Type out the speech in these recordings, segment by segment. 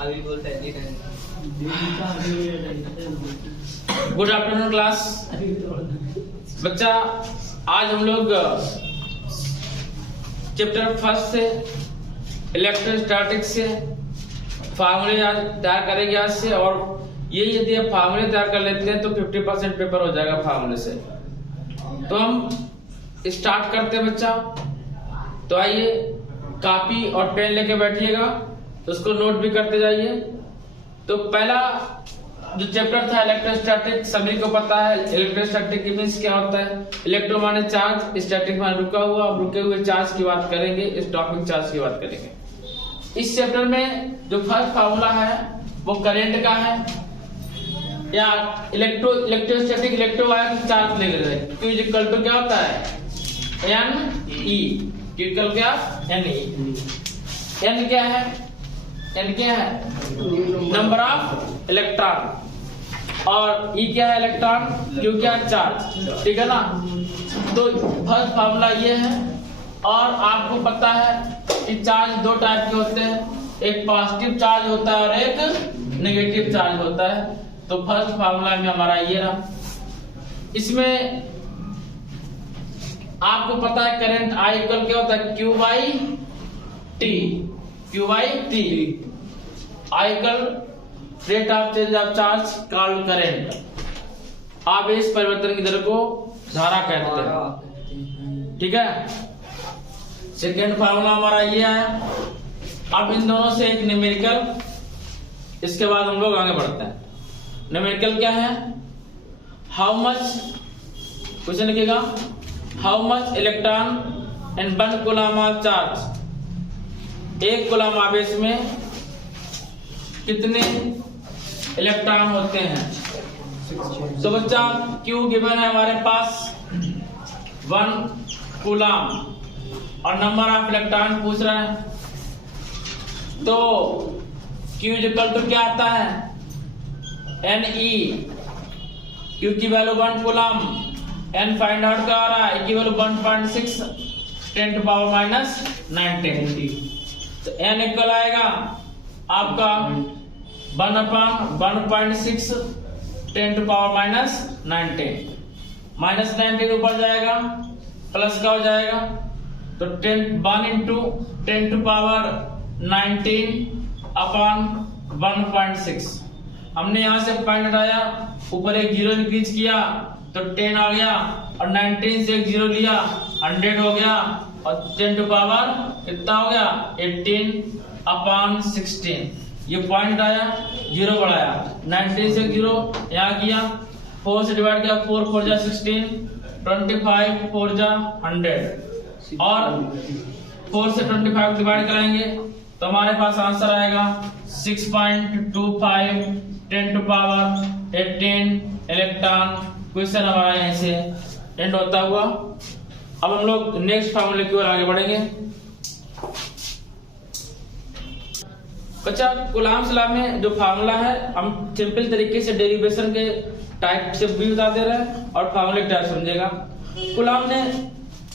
अभी बोलते हैं गुड आफ्टरनून क्लास। बच्चा, आज हम लोग चैप्टर फर्स्ट से इलेक्ट्रोस्टैटिक्स से फार्मूले तैयार करेंगे आज से। और ये यदि आप फार्मूले तैयार कर लेते हैं तो 50% पेपर हो जाएगा फार्मूले से। तो हम स्टार्ट करते हैं बच्चा। तो आइए, कॉपी और पेन लेके बैठिएगा, तो उसको नोट भी करते जाइए। तो पहला जो चैप्टर था इलेक्ट्रोस्टैटिक, सभी को पता है इलेक्ट्रोस्टैटिक मींस क्या होता है। इलेक्ट्रो माने चार्ज, स्टैटिक माने रुका हुआ। अब रुके हुए चार्ज की बात करेंगे, स्टॉपिंग चार्ज की बात करेंगे। इस चैप्टर में जो फर्स्ट फार्मूला है वो करंट का है, या इलेक्ट्रोस्टैटिक इलेक्ट्रोवायर चार्ज ले रहे हैं। क्यू इक्वल टू क्या होता है, एन ई। क्यू इक्वल क्या, एन ई। एन क्या है, एन क्या है, नंबर ऑफ इलेक्ट्रॉन, और ई क्या है, इलेक्ट्रॉन। क्यू क्या, चार्ज। ठीक है ना। तो फर्स्ट फार्मूला ये है। और आपको पता है कि चार्ज दो टाइप के होते हैं, एक पॉजिटिव चार्ज होता है और एक नेगेटिव चार्ज होता है। तो फर्स्ट फार्मूला में हमारा ये रहा। इसमें आपको पता है करंट आई इक्वल क्या होता है, Q by T. Q by T. I equal rate of change of charge called current. आवेश परिवर्तन की दर को धारा कहते हैं। ठीक है। सेकेंड फार्मूला हमारा ये है। अब इन दोनों से एक न्यूमेरिकल, इसके बाद हम लोग आगे बढ़ते हैं। न्यूमेरिकल क्या है, हाउ मच, क्वेश्चन लिखिएगा, how much electron in 1 coulomb of charge. एक कूलम आवेश में कितने इलेक्ट्रॉन होते हैं। तो बच्चा क्यू गिवन है हमारे पास 1 कूलम, और नंबर ऑफ इलेक्ट्रॉन पूछ रहा है। तो क्यू इक्वल टू क्या आता है, एन ई। क्यू की value 1 coulomb, N find out का आ रहा है, की वैल्यू 1.6 10 to power minus 19। तो एन इक्वल आएगा आपका 1/1.6 10 to power minus 19। माइनस 19 ऊपर जाएगा, प्लस का हो जाएगा। तो 1 into 10 to power 19 अपॉन 1.6। हमने यहां से पॉइंट हटाया, ऊपर एक जीरो इंक्रीज किया तो 10 आ गया, और 19 से एक जीरो लिया 100 हो गया, और 10 to पावर कितना हो गया 18 अपॉन 16। ये पॉइंट आया, जीरो बढ़ाया, 19 से जीरो यहाँ किया, 4 से डिवाइड किया, 4 4 जा 16, 25 4 जा 100, और 4 से 25 डिवाइड कराएंगे तो हमारे पास आंसर आएगा 6.25 10 to पावर 18 इलेक्ट्रॉन। क्वेश्चन हमारा यहीं से एंड होता हुआ। अब हम लोग नेक्स्ट फार्मूले की ओर आगे बढ़ेंगे। बच्चा, कूलम्स लॉ में जो फार्मूला है, हम सिंपल तरीके से डेरिवेशन के टाइप से भी बता दे रहे हैं और फार्मूले टाइप समझेगा। कूलम ने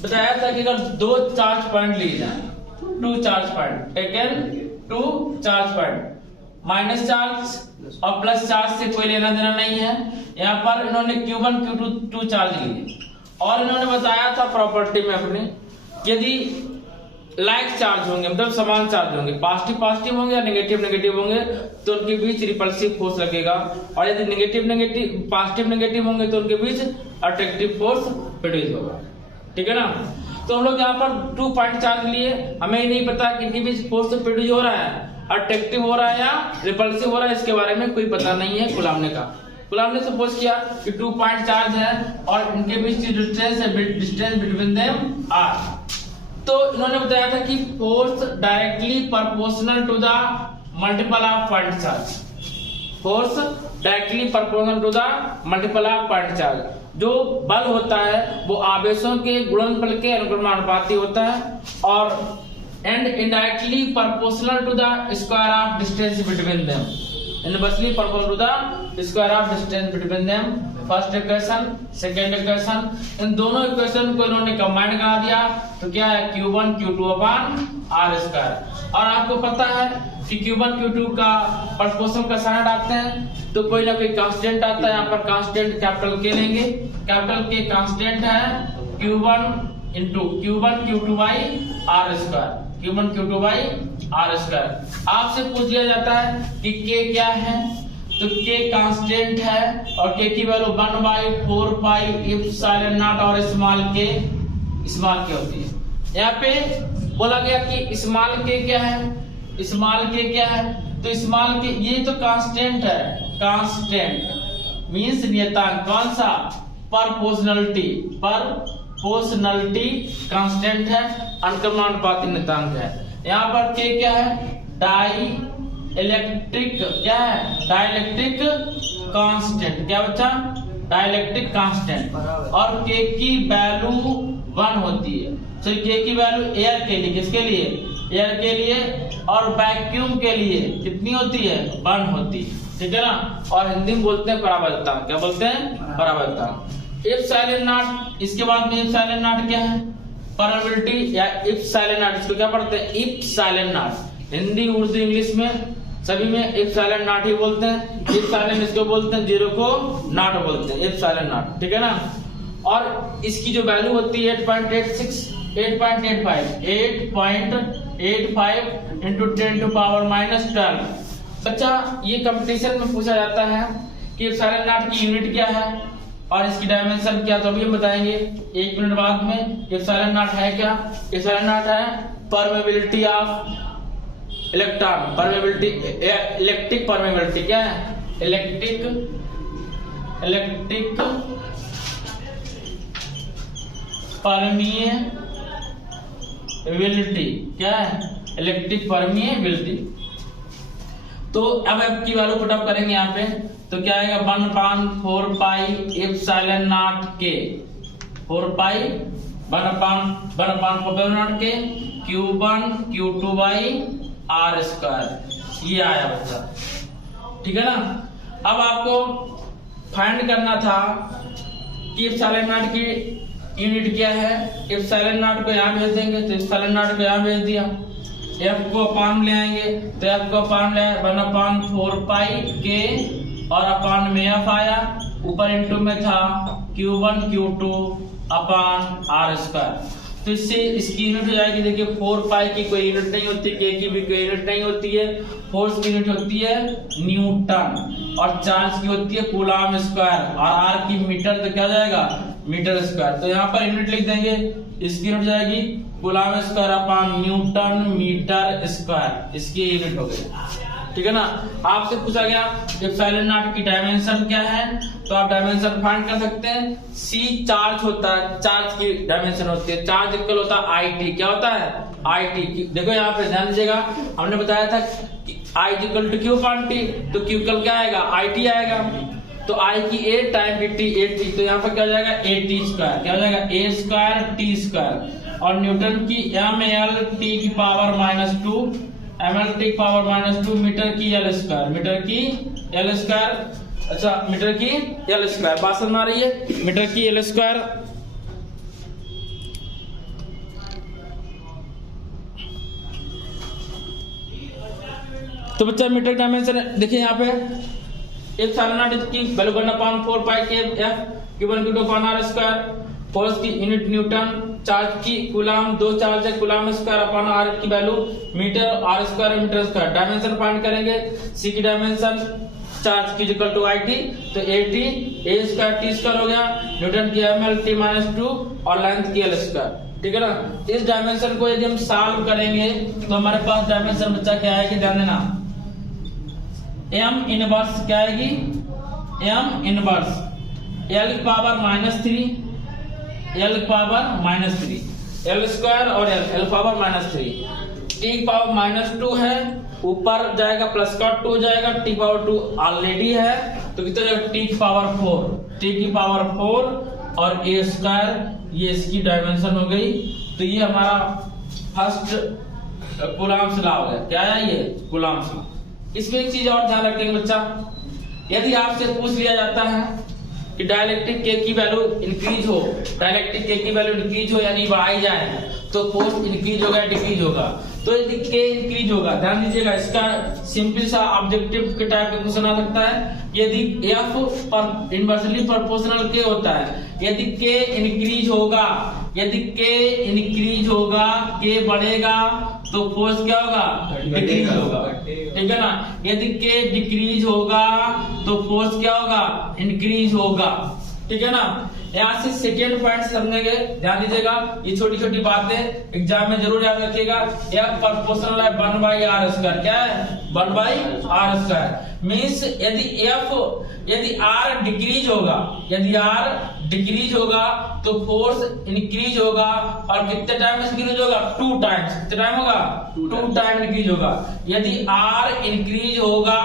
बताया था कि अगर दो चार्ज पॉइंट लिए जाए, 2 charge point taken, 2 charge point, minus charge और प्लस चार्ज से कोई लेना देना नहीं है। यहाँ पर इन्होंने Q1 Q2 चार्ज लिए, और इन्होंने बताया था प्रॉपर्टी में अपनी, यदि लाइक चार्ज होंगे, मतलब समान चार्ज होंगे, पॉजिटिव पॉजिटिव होंगे या नेगेटिव नेगेटिव होंगे, तो उनके बीच रिपल्सिव फोर्स लगेगा, और यदि नेगेटिव नेगेटिव पॉजिटिव नेगेटिव होंगे तो उनके बीच अट्रैक्टिव फोर्स प्रोड्यूस होगा। ठीक है ना। तो हम लोग यहाँ पर 2 पॉइंट चार्ज लिए, हमें नहीं पता कि इनके बीच फोर्स प्रोड्यूस हो रहा है, अट्रैक्टिव हो रहा है या रिपल्सिव हो रहा है, इसके बारे में कोई पता नहीं है कूलम ने का। कूलम ने सपोज किया कि 2 पॉइंट चार्ज है और इनके बीच की डिस्टेंस है, डिस्टेंस बिटवीन देम आर। तो इन्होंने बताया था कि force directly proportional to the multiple of point charge. Force directly proportional to the multiple of point charge. जो बल होता है वो आवेशों के गुणनफल के अनुक्रमानुपाती होता है, और and indirectly proportional to the square of distance between them. Inversely proportional to the square of distance between them. First equation, second equation, इन दोनों इक्वेशन को इन्होंने कंबाइन करा दिया तो क्या है Q1 Q2 upon R square. और आपको पता है कि Q1 Q2 का प्रपोर्शन का साइन हटाते हैं तो कोई ना कोई कांस्टेंट आता है। यहाँ पर कांस्टेंट कैपिटल के लेंगे, कैपिटल के कांस्टेंट है Q1 into Q1 Q2 by R square, Q1 Q2 by R square. आपसे पूछ लिया जाता है कि K क्या है, तो K कांस्टेंट है और K की वैल्यू 1/4 पाई एप्सिलॉन नॉट और स्मॉल k होती है। यहाँ पे बोला गया कि स्मॉल k क्या है, स्मॉल k क्या है, तो स्मॉल k ये तो कांस्टेंट है, कांस्टेंट मींस नियतांक, कौन सा, प्रोपोर्शनलिटी कांस्टेंट है, अनुक्रमानुपाती नियतांक है। यहाँ पर k क्या है, डाइलेक्ट्रिक, क्या है, डाइलेक्ट्रिक कांस्टेंट, क्या बच्चा, डाइलेक्ट्रिक कांस्टेंट। और k की वैल्यू 1 होती है, तो k की वैल्यू एयर के लिए, किसके लिए, एयर के लिए, और वैक्यूम के लिए कितनी होती है, 1 होती है, ठीक है ना। और हिंदी में बोलते हैं परावर्तता, क्या बोलते हैं, परावर्तता। एप्सिलॉन नॉट, इसके बाद में एप्सिलॉन नॉट क्या है, परमेबिलिटी या एप्सिलॉन नॉट, इसको क्या पढ़ते हैं, epsilon not. Hindi Urdu English में सभी में एप्सिलॉन नॉट ही बोलते हैं। एप्सिलॉन इसको बोलते हैं, जीरो को नॉट बोलते हैं, एप्सिलॉन नॉट, ठीक है ना। और इसकी जो वैल्यू होती है 8.85 इंटू 10⁻⁻12। बच्चा ये कंपटीशन में पूछा जाता है कि एप्सिलॉन नॉट की यूनिट क्या है और इसकी डायमेंशन क्या, तो अभी हम बताएंगे 1 मिनट बाद में। एप्सिलॉन नॉट है क्या, एप्सिलॉन नॉट है permeability of electron, permeability, electric permeability, क्या है, इलेक्ट्रिक परमिएबिलिटी, क्या है, इलेक्ट्रिक परमिएबिलिटी। तो अब की वैल्यू पुटअप करेंगे यहाँ पे, तो क्या आएगा, 1/4 पाई एप्सिलॉन नॉट के, 4 पाई 1/4 नॉट के Q1 Q2 by R square, ये आया बच्चा, ठीक है ना। अब आपको फाइंड करना था कि एप्सिलॉन नॉट की यूनिट क्या है। एप्सिलॉन नॉट को यहाँ भेज देंगे, तो एप्सिलॉन नॉट को यहाँ भेज दिया, F को अपान ले आएंगे, तो F को अपान ले 1/4 पाई के और अपान में F आया, ऊपर इंटू में था Q1 Q2 upon R square. तो इससे इसकी यूनिट हो जाएगी, देखिए 4 पाई की कोई यूनिट नहीं होती, के की भी कोई यूनिट नहीं होती है, फोर्स की यूनिट होती है न्यूटन और चार्ज की होती है कूलम स्क्वायर और आर की मीटर, तो क्या हो जाएगा, मीटर स्क्वायर। तो यहाँ पर यूनिट लिख देंगे, इसकी यूनिट जाएगी coulomb square upon newton metre square, इसकी यूनिट हो गई, ठीक है ना। आपसे पूछा गया एप्सिलॉन नॉट की डायमेंशन क्या है, तो आप डायमेंशन फाइंड कर सकते हैं। C चार्ज होता है, चार्ज की डायमेंशन होती है, चार्ज इक्वल होता है IT, क्या होता है, IT। देखो यहाँ पे ध्यान दीजिएगा, हमने बताया था कि I equal to Q upon T, तो Q कल क्या आएगा, IT आएगा, तो I की A टाइम dt 8T, तो यहाँ पर क्या हो जाएगा, AT स्क्वायर, क्या हो जाएगा, A स्क्वायर T स्क्वायर। और न्यूटन की ml T की पावर -2, ml T की पावर -2, मीटर की L स्क्वायर, मीटर की L स्क्वायर, अच्छा मीटर की L स्क्वायर, बात समझ आ रही है, मीटर की L स्क्वायर। तो बच्चा मीटर डायमेंशन देखिए यहाँ पे एप्सिलॉन नॉट की वैल्यू 1/4 पाई के F Q1 Q2 upon R square, force की यूनिट न्यूटन, चार्ज की कूलम, 2 चार्ज है, कूलम स्क्वायर अपान आर की value metre, R square metre square. Dimension find करेंगे, C की डायमेंशन चार्ज की equal to IT, तो AT A square T square हो गया, न्यूटन की ml T -2 और लेंथ की L स्क्वायर, ठीक है ना। इस डायमेंशन को यदि हम सॉल्व करेंगे तो हमारे पास डायमेंशन बच्चा क्या आएगी, ध्यान देना, M इनवर्स क्या आएगी, M इनवर्स L की पावर -3, L की पावर -3, L स्क्वायर और L पावर -3, T की पावर -2 है, ऊपर जाएगा प्लस का 2 जाएगा, T पावर 2 ऑलरेडी है, तो कितना जाएगा, T की पावर 4, T की पावर 4 और A स्क्वायर, ये इसकी डायमेंशन हो गई। तो ये हमारा फर्स्ट कूलम्स लॉ हो गया, क्या है ये, कूलम्स लॉ। इसमें एक चीज और ध्यान रखेंगे बच्चा, यदि आपसे पूछ लिया जाता है कि डाइलेक्ट्रिक के की वैल्यू इंक्रीज हो, डाइलेक्ट्रिक के की वैल्यू इंक्रीज हो यानी बढ़ाई जाए, तो फोर्स इंक्रीज होगा डिक्रीज होगा, तो तो यदि के इंक्रीज होगा, ध्यान दीजिएगा, इसका सिंपल सा ऑब्जेक्टिव के टाइप का क्वेश्चन आ सकता है। यदि एफ पर इनवर्सली प्रोपोर्शनल के होता है, यदि के इंक्रीज होगा, यदि के इंक्रीज होगा, के बढ़ेगा तो फोर्स क्या होगा, डिक्रीज होगा, ठीक है ना। यदि के डिक्रीज होगा तो फोर्स क्या होगा, इंक्रीज होगा, ठीक है ना। यहाँ से सेकेंड पॉइंट समझेंगे, ध्यान दीजिएगा, ये छोटी छोटी बातें एग्जाम में जरूर याद रखिएगा। एफ प्रोपोर्शनल है 1/r², क्या है 1/r², मीन्स यदि r डिक्रीज होगा, यदि r डिक्रीज होगा तो फोर्स इंक्रीज होगा, और कितने टाइम इंक्रीज होगा, 2 टाइम्स, कितने टाइम होगा, 2 टाइम इंक्रीज होगा। यदि r इंक्रीज होगा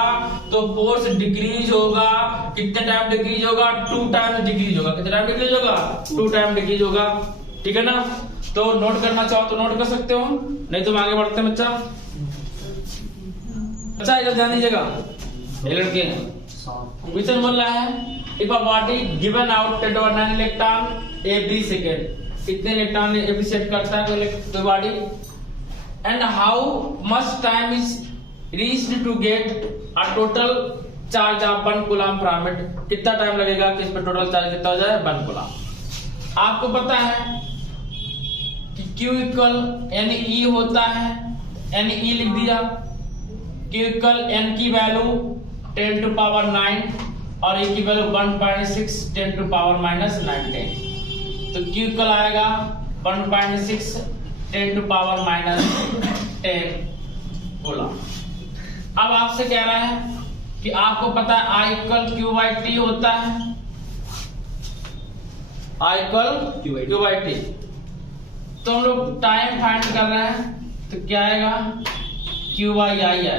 तो फोर्स डिक्रीज होगा, कितने टाइम डिक्रीज होगा, 2 टाइम डिक्रीज होगा, कितने टाइम डिक्रीज होगा, 2 टाइम डिक्रीज होगा, ठीक है ना। तो नोट करना चाहो तो नोट कर सकते हो, नहीं तो आगे बढ़ते हैं बच्चा। अच्छा इधर ध्यान दीजिएगा, ये लड़के क्वेश्चन बोल रहा है, if a body given out 10⁻9 electron every second, कितने इलेक्ट्रॉन एफिशिएंट करता है कोई बॉडी, and how much time is reached to get a total charge of 1 coulomb from it, कितना टाइम लगेगा कि इसमें टोटल चार्ज कितना हो जाए 1 कूलम। आपको पता है कि Q इक्वल NE होता है, NE लिख दिया, Q इक्वल N की वैल्यू 10⁻9 और E की वैल्यू 1.6 10⁻−19, तो Q इक्वल आएगा 1.6 10⁻−10 कूलम। अब आपसे कह रहा है कि आपको पता है I इक्वल Q/T होता है, I इक्वल Q/T, तो हम लोग टाइम फाइंड कर रहे हैं, तो क्या आएगा, Q/I आएगा।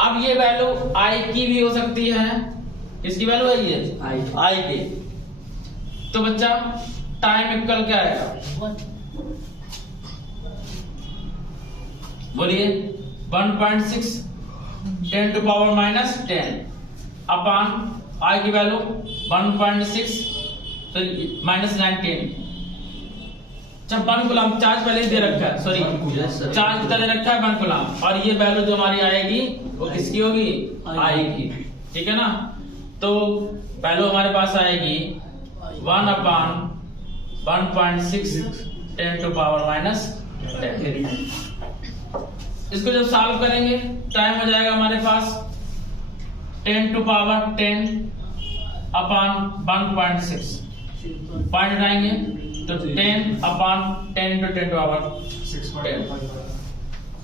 अब ये वैल्यू I की भी हो सकती है, इसकी वैल्यू है ये I की, तो बच्चा टाइम इक्वल क्या आएगा, बोलिए 1.6 10⁻−10 अपॉन I की वैल्यू 1.6 -19। जब 1 कूलम चार्ज पहले दे रखा है, सॉरी चार्ज कितना दे रखा है 1 कूलम, और ये वैल्यू जो हमारी आएगी वो किसकी होगी, I की, ठीक है ना। तो वैल्यू हमारे पास आएगी 1/1.6 10⁻−10। इसको जब सॉल्व करेंगे टाइम हो जाएगा हमारे पास 10⁻10 अपॉन 1.6, पॉइंट आएंगे तो 10/10 × 10⁻6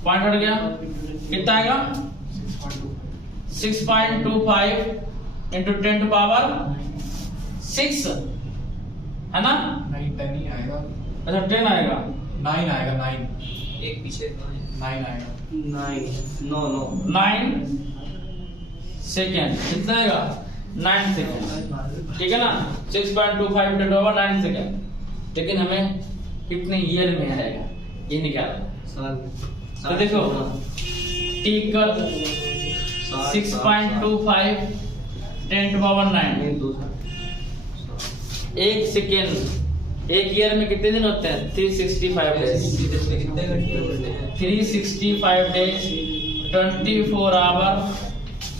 पॉइंट हट गया, कितना आएगा 6.25 × 10⁻6 है ना, 10 ही आएगा, अच्छा 10 आएगा, 9 आएगा, 9 एक पीछे 9 आएगा, 9 सेकेंड, कितना आएगा 9 सेकेंड, ठीक है ना। 6.25 × 10⁻9 सेकेंड, लेकिन हमें कितने ईयर में आएगा ये निकालना। तो देखो T इक्वल 6.25 10⁻9, एक सेकेंड, एक ईयर में कितने दिन होते हैं 365 days, 365 days 24 hour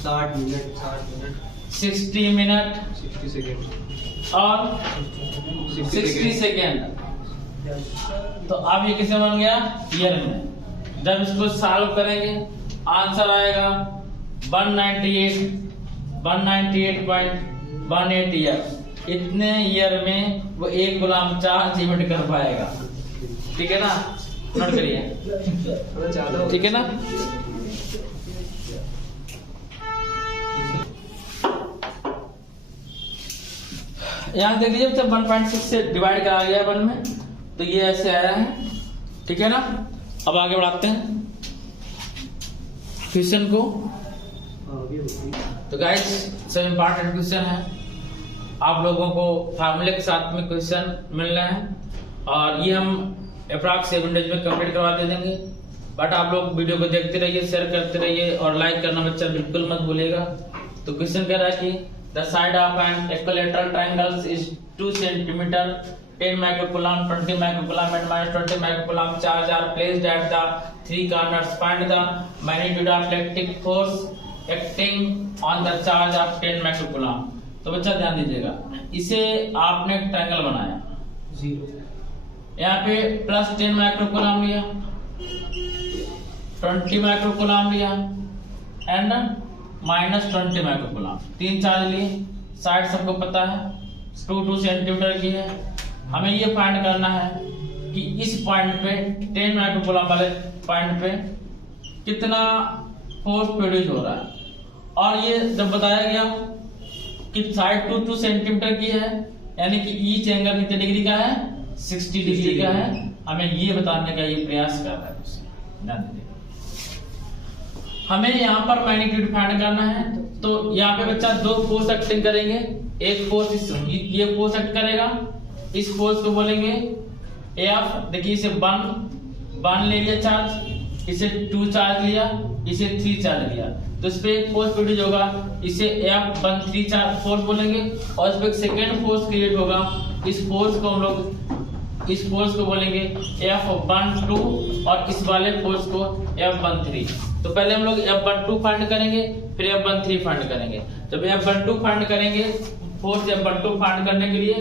60 minute 60 second और 60 सेकेंड। तो अब ये किसे बन गया ईयर में। जब इसको सॉल्व करेंगे आंसर आएगा 198.18 ईयर। इतने ईयर में वो 1 गुलाम चार्ज अचीवमेंट कर पाएगा, ठीक है ना, नोट करिए, ठीक है ना। यहाँ देख लीजिए जब 1.6 से डिवाइड करा गया 1 में तो ये ऐसे आया है, ठीक है ना। अब आगे बढ़ाते हैं क्वेश्चन को। तो गाइस सब इंपॉर्टेंट क्वेश्चन है, आप लोगों को फार्मूले के साथ में क्वेश्चन मिल रहे हैं और ये हम अप्रॉक्स 7 डेज में कंप्लीट करवा दे देंगे। बट आप लोग वीडियो को देखते रहिए, शेयर करते रहिए और लाइक करना बच्चा बिल्कुल मत भूलिएगा। तो क्वेश्चन कह रहा है कि the side of an equilateral triangle is 2 centimetre 10 microcoulomb, 20 microcoulomb and minus 20 microcoulomb charge are placed at the three corners. Find the magnitude of electric force acting on the charge of 10 microcoulomb. तो बच्चा ध्यान दीजिएगा, इसे आपने एक triangle बनाया, 0 यहाँ पे प्लस 10 माइक्रोकूलम लिया, 20 माइक्रोकूलम लिया एंड माइनस 20 माइक्रोकूलम, तीन चार्ज लिए, साइड सबको पता है 2 सेंटीमीटर की है। हमें ये फाइंड करना है कि इस पॉइंट पे 10 माइक्रोकूलम वाले पॉइंट पे कितना फोर्स प्रोड्यूस हो रहा है। और ये जब बताया गया कि साइड 2 सेंटीमीटर की है, यानी कि ईच एंगल कितने डिग्री का है, 60 डिग्री का है। हमें ये बताने का ये प्रयास कर रहा है। हमें यहाँ पर मैग्नीट्यूड फाइंड करना है, तो यहाँ पे बच्चा दो फोर्स एक्टिंग करेंगे। एक फोर्स ये फोर्स एक्ट करेगा, इस फोर्स को बोलेंगे F। देखिए इसे 1 ले लिया चार्ज, इसे 2 चार्ज लिया, इसे 3 चार्ज लिया, तो इस पे एक फोर्स प्रोड्यूस होगा, इसे F13 चार्ज फोर्स बोलेंगे। और इस पे एक सेकेंड फोर्स क्रिएट होगा, इस फोर्स को हम लोग बोलेंगे F12 और इस वाले फोर्स को F13। तो पहले हम लोग F12 फाइंड करेंगे, फिर F13 फाइंड करेंगे। जब F12 फाइंड करेंगे, फोर्स F12 फाइंड करने के लिए,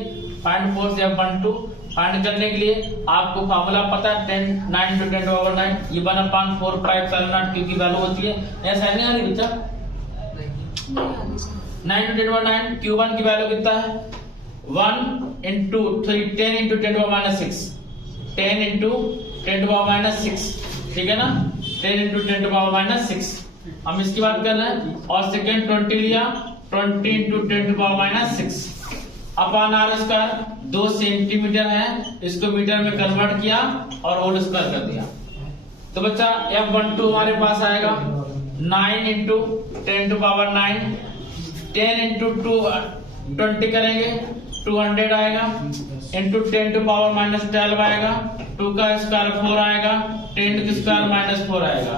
फाइंड फोर्स F12 फाइंड करने के लिए आपको फार्मूला पता है 9 × 10⁹, ये 1/4πε0 Q की वैल्यू होती है। ऐसा नहीं आ रही बच्चा, 9 × 10⁹ Q1 की वैल्यू कितना है, 10 × 10⁻6, 10 × 10⁻6, ठीक है ना, 10 × 10⁻6 हम इसकी बात कर रहे हैं। और सेकेंड 20 लिया, 20 × 10⁻6 अपॉन r स्क्वायर, 2 सेंटीमीटर है, इसको मीटर में कन्वर्ट किया और होल स्क्वायर कर दिया। तो बच्चा F12 हमारे पास आएगा 9 × 10⁹, 10 × 20 करेंगे 200 आएगा, इंटू 10⁻12 आएगा, 2 का स्क्वायर 4 आएगा, 10 का स्क्वायर -4 आएगा,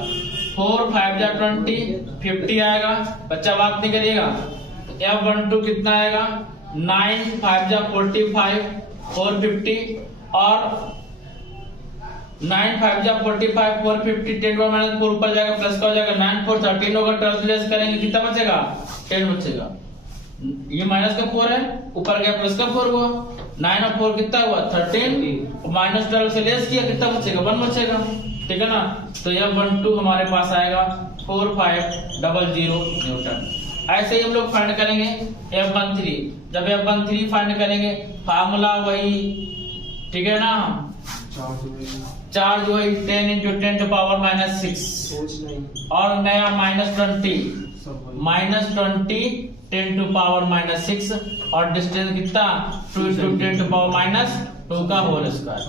4 5 जा 20, 50 आएगा। बच्चा बात नहीं करिएगा, F12 कितना आएगा, 9 5 जा 45, 450 और 9 5 जा 45, 450, 10⁻4 ऊपर जाएगा, प्लस का हो जाएगा, 9 4 13 होगा, 12 लेस करेंगे कितना बचेगा, 10 बचेगा। ये माइनस का 4 है, ऊपर गया प्लस का 4 हुआ, 9 और 4 कितना हुआ 13, -12 से लेस किया कितना बचेगा, 1 बचेगा, ठीक है ना। तो F12 हमारे पास आएगा 4500 न्यूटन। ऐसे ही हम लोग फाइंड करेंगे F13। जब F13 फाइंड करेंगे, फार्मूला वही, ठीक है ना, चार्ज वही 10 × 10⁻6 और नया -20 10⁻6 और डिस्टेंस कितना 2 × 10⁻2 का होल स्क्वायर।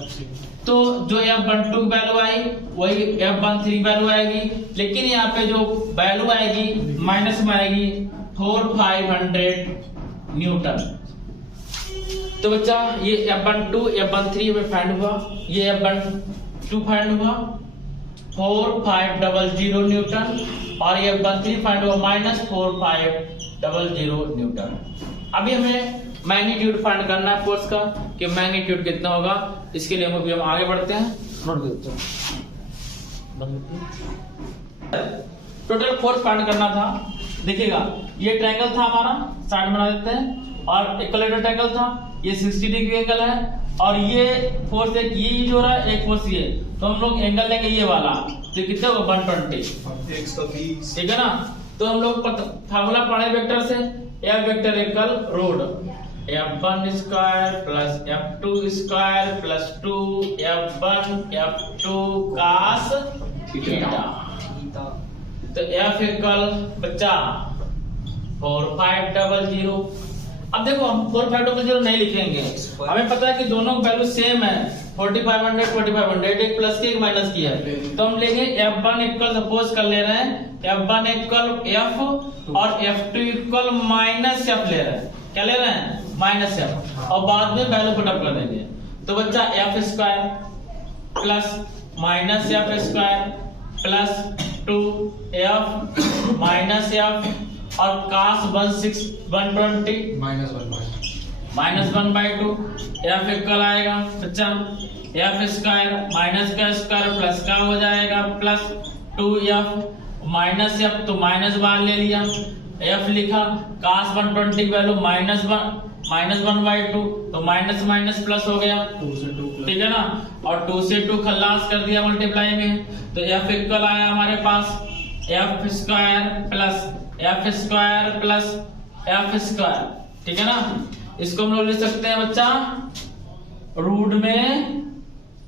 तो जो F12 वैल्यू आई वही F13 वैल्यू आएगी, लेकिन यहाँ पे जो वैल्यू आएगी माइनस में आएगी 4500 न्यूटन। तो बच्चा ये F12 F13 में फाइंड हुआ, ये F12 फाइंड हुआ 4500 न्यूटन और ये F13 फाइंड हुआ -4500 न्यूटन। अभी हमें मैग्नीट्यूड फाइंड करना है फोर्स का कि मैग्नीट्यूड कितना होगा। इसके लिए हम आगे बढ़ते हैं, नोट करते हैं। टोटल फोर्स फाइंड करना था। देखिएगा ये ट्रायंगल था हमारा, साइड बना देते हैं, और इक्विलेटरल ट्रायंगल था, ये 60 डिग्री एंगल है, और ये फोर्स एक ये यूज हो रहा है, एक फोर्स ये, तो हम लोग एंगल लेंगे ये वाला, तो कितना होगा 120, 120, ठीक है ना। तो हम लोग फार्मूला पढ़े वेक्टर से, F vector equal road F1 square plus F2 square plus 2F1 F2 cos theta. तो F इक्वल बच्चा 4500। अब देखो हम 4500 नहीं लिखेंगे, हमें पता है कि दोनों वैल्यू सेम है, 4500 एक प्लस की एक माइनस की है, तो हम लेंगे F1 इक्वल, सपोज कर ले रहे हैं F1 इक्वल F और F2 इक्वल -F ले रहे हैं, क्या ले रहे हैं -F, और बाद में वैल्यू पुटअप कर देंगे। तो बच्चा F square plus -F square plus 2F -F और cos 120 -1 -1/2 एफ इक्वल आएगा बच्चा एफ स्क्वायर माइनस का स्क्वायर प्लस का हो जाएगा प्लस 2f माइनस एफ तो माइनस बाहर ले लिया एफ लिखा cos 120 की वैल्यू -1/2 तो माइनस माइनस प्लस हो गया 2 से 2 ठीक है ना और 2 से 2 खल्लास कर दिया मल्टीप्लाई में तो एफ इक्वल आया हमारे पास F square plus F square ठीक है ना इसको हम लोग लिख सकते हैं बच्चा रूट में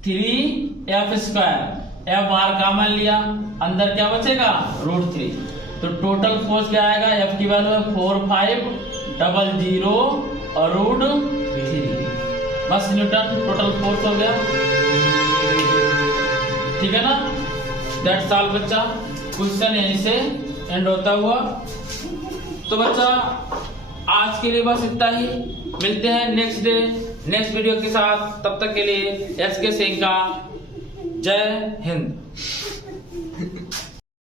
3f स्क्वायर एफ बाहर कॉमन लिया अंदर क्या बचेगा √3 तो टोटल फोर्स क्या आएगा एफ की वैल्यू है 4500 और √3 बस न्यूटन टोटल फोर्स हो गया ठीक है ना दैट्स ऑल बच्चा क्वेश्चन यहीं से एंड होता हुआ तो बच्चा आज के लिए बस इतना ही मिलते हैं नेक्स्ट डे नेक्स्ट वीडियो के साथ तब तक के लिए एस के सिंह का जय हिंद।